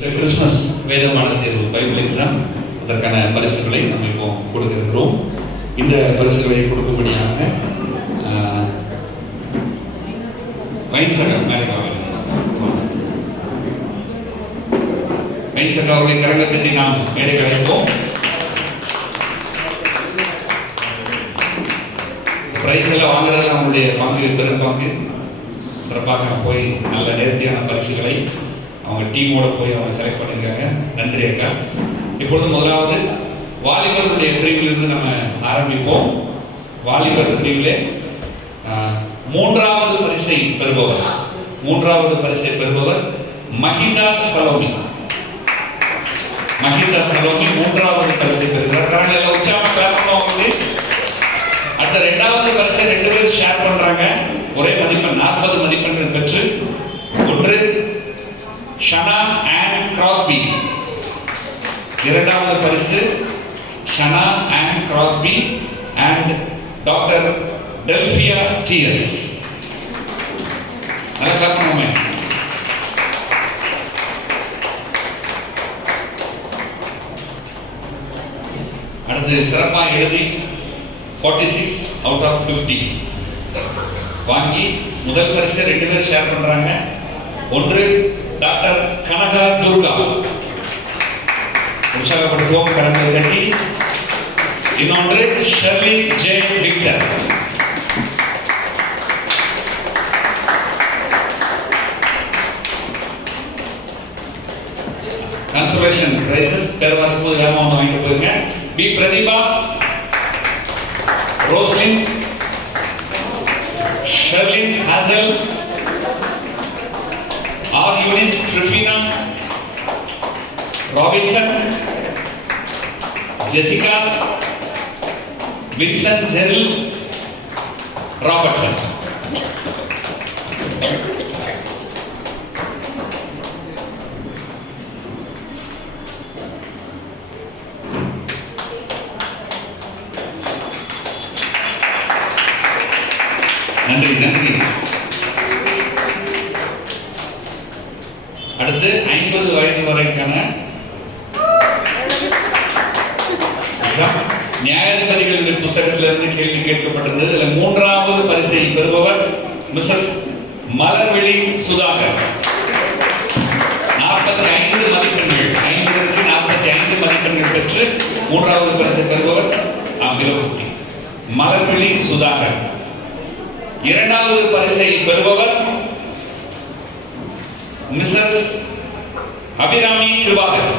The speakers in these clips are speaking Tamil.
கிறிஸ்மஸ் வேதமான தேர்வு பைபிள் எக்ஸாம் அதற்கான பரிசுகளை நம்ம இப்போ கொடுக்க இருக்கிறோம். இந்த பரிசுகளை கொடுக்கும்படியாக வைன்சகாவுடைய கரங்கத்திட்டு நாம் மேடை அழைப்போம். பிரைஸ் எல்லாம் வாங்குறது நம்மளுடைய பங்கு, பெரும் பங்கு. சிறப்பாக போய் நல்ல நேர்த்தியான பரிசுகளை அவங்க டீமோட போய் அவங்க செலக்ட் பண்ணியிருக்காங்க. நன்றி அக்கா. இப்பொழுது முதலாவது வாலிபர்களுடைய பிரிவிலிருந்து நம்ம ஆரம்பிப்போம். வாலிபர் பிரிவிலே மூன்றாவது பரிசை பெறுபவர் மஹிதா சலோமி மூன்றாவது பரிசை பெறுகிறார். உற்சாகமா கிளாஸ் பண்ணுவாங்க. அடுத்த இரண்டாவது பரிசை 2 பேர் ஷேர் பண்றாங்க. ஒரே மதிப்பெண் 40 மதிப்பெண்கள் பெற்று ஒன்று ஷனா அண்ட் கிராஸ்பி. இரண்டாவது பரிசு Shana and Crosby and doctor Delphia TS. நல்லா கிளாப் பண்ணுவோமே. அடுத்து சிறப்பாக எழுதி 46 out of 50 வாங்கி முதல் பரிசை 2 பேர் ஷேர் பண்றாங்க. ஒன்று டாக்டர் கனகா துர்கா. உற்சாகப்படுத்துவோம் கரங்களை கட்டி. இன்னொன்று Shirley J Victor. Consolation prizes பேர் வாசிப்போது வேகமாக வந்து வாங்கிட்டு போயிருங்க. P Pratibha, Roslin, Sherlin Hazel, R Eunice Tryphena, Robinson, Jessica, Vinson Jeril, Robertson. நன்றி நன்றி. அடுத்து 50 வயது வரைக்கான நியாயாதிபதிகளின் புத்தகத்திலிருந்து கேள்வி கேட்கப்பட்டிருந்தது. இதில் மூன்றாவது பரிசை பெறுபவர் மிஸ்ஸஸ் மலர்விழி சுதாகர். 45 மதிப்பெண்கள், 50க்கு 45 மதிப்பெண்கள் பெற்று மூன்றாவது பரிசை பெறுபவர் மலர்விழி சுதாகர். இரண்டாவது பரிசை பெறுபவர் மிஸ்ஸஸ் அபிராமி கிருபாகர்.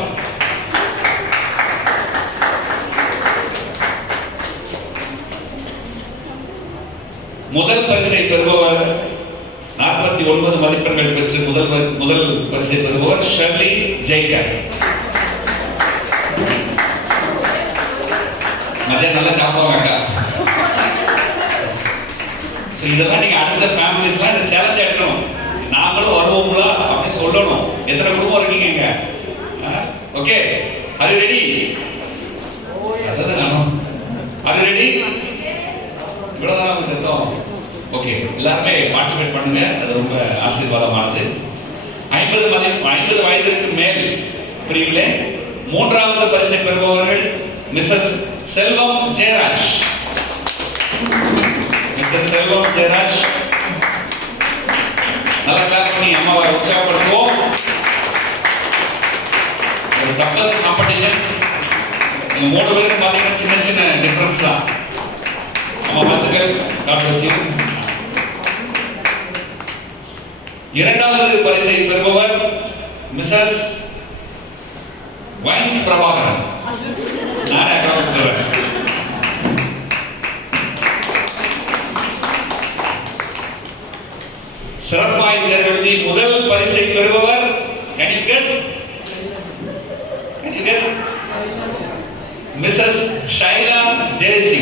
முதல் பரிசை பெறுபவர் 49 மதிப்பெண்கள் பெற்று முதல் பரிசை பெறுபவர் ஷர்லி ஜெய்கர். மதியம் நல்லா சாப்பிடுவாங்க. இதெல்லாம் நீங்க அடுத்த ஃபேமிலிஸ்லாம் இந்த சேலஞ்ச் எடுக்கணும். நாங்களும் வருவோம்ல அப்படின்னு சொல்லணும். எத்தனை குடும்பம் இருக்கீங்க? ஓகே, அது ரெடி? அது ரெடி? இவ்வளவுதான் செத்தோம். ஓகே, எல்லாருமே பார்ட்டிசிபேட் பண்ணுங்க. அது ரொம்ப ஆசீர்வாதமானது. 50 வயதிற்கு மேல் பிரிவிலே மூன்றாவது பரிசை பெறுபவர்கள் மிஸ்ஸஸ் செல்வம் ஜெயராஜ். செல்வம் ஜெயராஜ். நல்லா கிளாஸ் பண்ணி அம்மாவை உற்சாகப்படுத்துவோம். ஒரு டஃபஸ்ட் காம்படிஷன். இந்த 3 பேருக்கு பார்த்தீங்கன்னா சின்ன சின்ன டிஃபரன்ஸ் தான். அம்மா வாழ்த்துக்கள். டாக்டர். இரண்டாவது பரிசை பெறுபவர் மிஸ்ஸஸ் வைன்ஸ் பிரபாகரன். நானே அக்கா. சிறப்பாய் தேர்வெழுதி முதல் பரிசை பெறுபவர் மிஸ்ஸஸ் ஷைலா ஜெயசி.